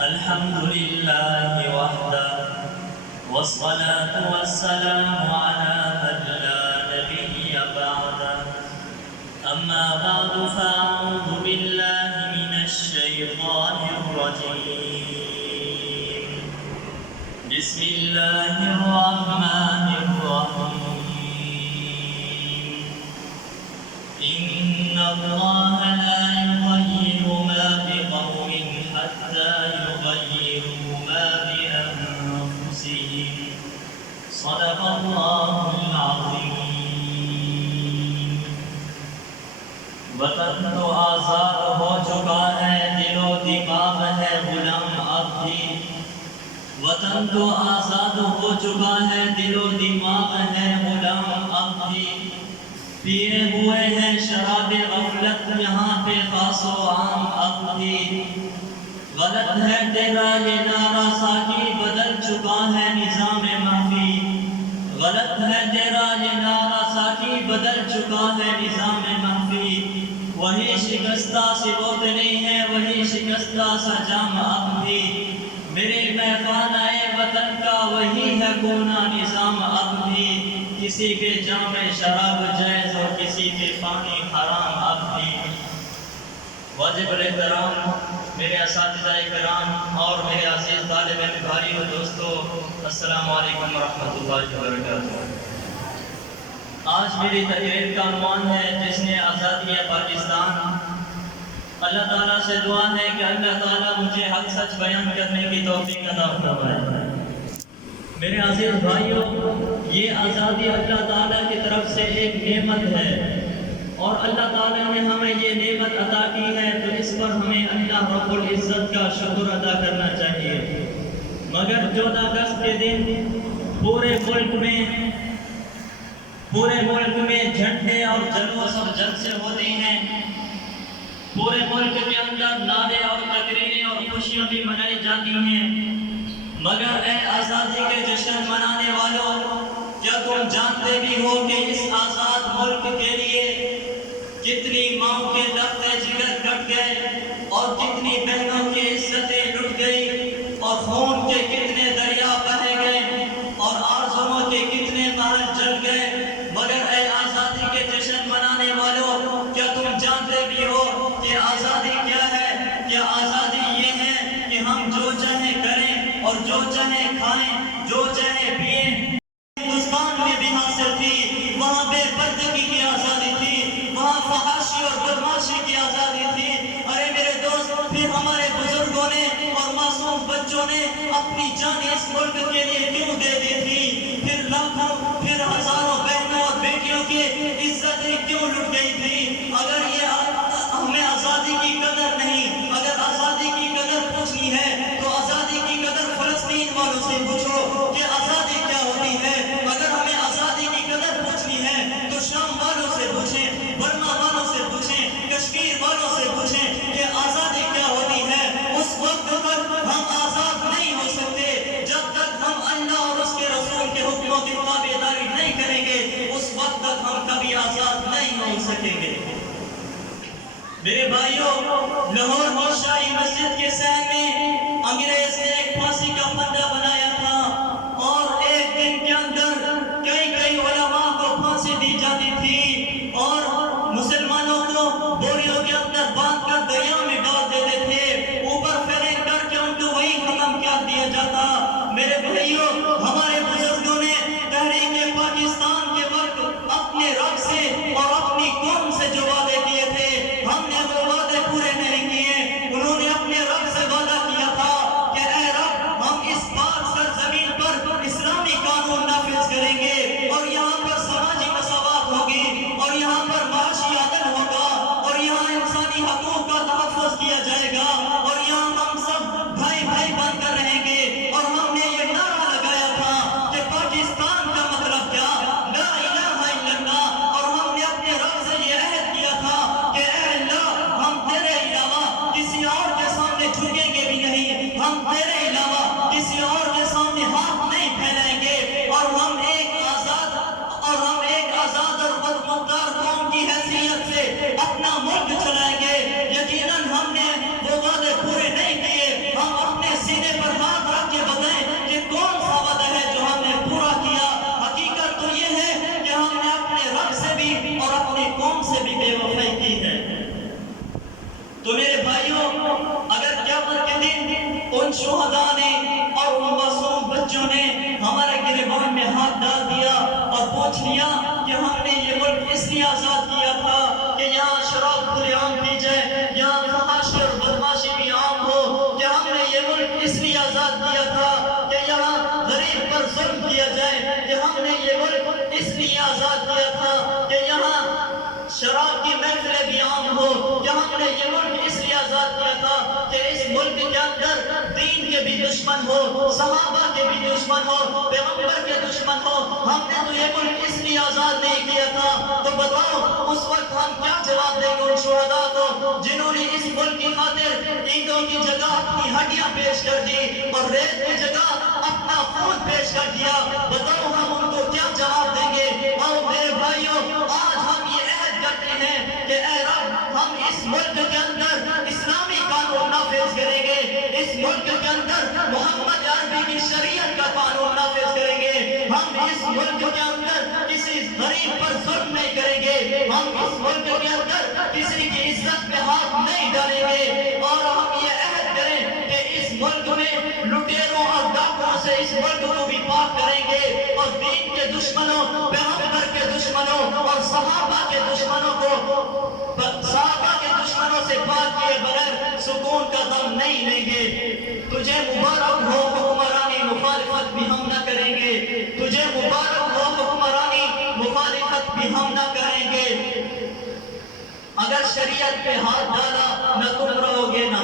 الحمد لله وحده والصلاة والسلام على من لا نبي بعده أما بعد فأعوذ بالله من الشيطان الرجيم بسم الله الرحمن الرحيم إن الله لا يغير ما بقوم حتى يغيروا ما بأنفسهم صدق الله العظيم وطن تو آزاد ہو چکا ہے دل و دماغ ہے غلام اب بھی وطن تو آزاد ہو چکا ہے دل و دماغ ہے غلام اب بھی پیے ہوئے ہیں شراب غفلت یہاں پہ خاص و عام اب بھی غلط ہے تیرا یہ نعرہ ساقی بدل چکا ہے نظام محفی غلط ہے تیرا یہ نعرہ ساقی بدل چکا ہے نظام محفی وہی شکستہ سی بوتلیں ہیں وہی شکستہ سا جام اب بھی میرے میخانہ وطن کا وہی ہے کونا نظام اب بھی کسی کے جام شراب جائز اور کسی کے پانی حرام اب بھی واجب الاحترام میرے اساتذہ کرام اور میرے عزیز طالب علم بھائی و دوستو السلام علیکم ورحمۃ اللہ وبرکاتہ آج میری تقریر کا عنوان ہے جس نے آزادی پاکستان اللہ تعالیٰ سے دعا ہے کہ اللہ تعالیٰ مجھے حق سچ بیان کرنے کی توفیق عطا فرمائے میرے عزیز بھائیوں یہ آزادی اللہ تعالیٰ کی طرف سے ایک نعمت ہے اور اللہ تعالیٰ نے ہمیں یہ نعمت عطا کی ہے تو اس پر ہمیں اللہ رب العزت کا شکر ادا کرنا چاہیے مگر 14 اگست کے دن پورے ملک میں جھنڈے اور جلوس اور جلسے ہوتے ہیں پورے ملک کے اندر نعرے اور تقریریں اور خوشیاں بھی منائی جاتی ہیں مگر اے آزادی کے جشن منانے والوں کیا تم جانتے بھی ہو کہ اس آزاد ملک کے لیے کتنی ماں کے لفظ جگر کٹ گئے اور کتنی بہنوں کی عزتیں لٹ گئی اور خون کے کتنے دریا بہے گئے اور آرزوؤں کے کتنے محل جل گئے مگر اے آزادی کے جشن منانے والوں کیا تم جانتے بھی ہو کہ آزادی کیا ہے کیا آزادی یہ ہے کہ ہم جو چاہیں کریں اور جو چاہیں کھائیں جو چاہیں پئیں ہندوستان میں بھی حاصل تھی وہاں بے پردگی کی آزادی تھی وہاں فحاشی اور بدماشی کی آزادی تھی ارے میرے دوست پھر ہمارے بزرگوں نے اور معصوم بچوں نے اپنی جان اس ملک کے لیے کیوں دے دی تھی پھر لاکھوں پھر ہزاروں بہنوں اور بیٹیوں کی عزتیں کیوں لٹ گئی تھی اگر یہ ہمیں آزادی کی قدر نہیں اگر آزادی کی قدر پوچھنی ہے تو آزادی کی قدر فلسطین والوں سے پوچھو کہ آزادی کیا ہوتی ہے اگر ہمیں آزادی کی قدر پوچھنی ہے تو شام والوں سے پوچھیں برما والوں سے پوچھیں کشمیر والوں سے پوچھیں کہ آزادی کیا ہوتی ہے اس وقت تک ہم آزاد نہیں ہو سکتے جب تک ہم اللہ اور اس کے رسول کے حکموں کی تابعداری نہیں کریں گے اس وقت تک ہم کبھی آزاد نہیں ہو سکیں گے میرے بھائیوں لاہور کی شاہی مسجد کے صحن میں انگریز نے ایک پھانسی کا پھندا بنایا تھا اور ایک دن کے اندر کئی علماء کو پھانسی دی جاتی تھی اور مسلمانوں کو بوریوں کے اندر باندھ کر دریا میں ڈال دیتے تھے اوپر پھینک کر کے ان کو وہی ختم کیا دیا جاتا میرے بھائیوں ہمارے بزرگوں نے تحریک پاکستان کے وقت اپنے رب سے اور اپنی قوم سے جو وعدے کیے تھے ہم نے وہ وعدے پورے نہیں کیے انہوں نے اپنے رب سے وعدہ کیا تھا کہ اے رب ہم اس پاک سرزمین پر اسلامی قانون نافذ کریں گے اور یہاں پر سماجی مساوات ہوگی اور یہاں پر معاشی عدل ہوگا اور یہاں انسانی حقوق کا تحفظ کیا جائے گا اور یہاں ہم سب بھائی بھائی بن کر رہیں گے اور ہم نے یہ نعرہ لگایا تھا ان شہداء نے اور ان معصوم بچوں نے ہمارے گریبان میں ہاتھ ڈال دیا اور پوچھ لیا کہ ہم نے یہ ملک اس لیے آزاد کیا تھا کہ یہاں شراب کھلے عام پی جائے، یہاں فحاشی اور بدماشی بھی عام ہو، کہ ہم نے یہ ملک اس لیے آزاد کیا تھا کہ یہاں غریب پر ظلم کیا جائے، کہ ہم نے یہ ملک اس لیے آزاد کیا تھا کہ یہاں شراب کی محفلیں بھی عام ہو، کہ ہم نے یہ ملک اس لیے آزاد کیا تھا کہ اس ملک کے اندر دین کے بھی دشمن ہو، صحابہ کے بھی دشمن ہو، پیغمبر کے دشمن ہو۔ ہم نے تو یہ ملک اس لیے آزاد نہیں کیا تھا۔ تو بتاؤ اس وقت ہم کیا جواب دیں گے ان شہداء کو جنہوں نے اس ملک کی خاطر اینٹوں کی جگہ اپنی ہڈیاں پیش کر دی اور ریت کی جگہ اپنا خون پیش کر دیا؟ بتاؤ ہم ان کو کیا جواب دیں گے؟ آؤ میرے بھائیوں، آج ہم یہ عہد کرتے ہیں کہ اے رب ہم اس ملک کے اندر اسلامی قانون نافذ کریں گے، اس ملک کے اندر محمد عربی کی شریعت کا قانون نافذ کریں گے، ہم اس ملک کے اندر کسی غریب پر ظلم نہیں کریں گے، ہم اس ملک کے اندر کسی کی عزت پہ ہاتھ نہیں ڈالیں گے، اور ہم یہ عہد کریں کہ اس ملک میں لٹیروں اور ڈاکوؤں سے اس ملک کو بھی پاک کریں گے، اور دین کے دشمنوں، پیغمبر کے دشمنوں اور صحابہ کے دشمنوں سے پاک کیے بغیر سکون کا دم نہیں لیں گے۔ تجھے مبارک ہو حکمرانی، مخالفت بھی ہم نہ کریں گے، تجھے مبارک ہو حکمرانی، مخالفت بھی ہم نہ کریں گے۔ اگر شریعت پہ ہاتھ ڈالا نہ تم رہو گے نہ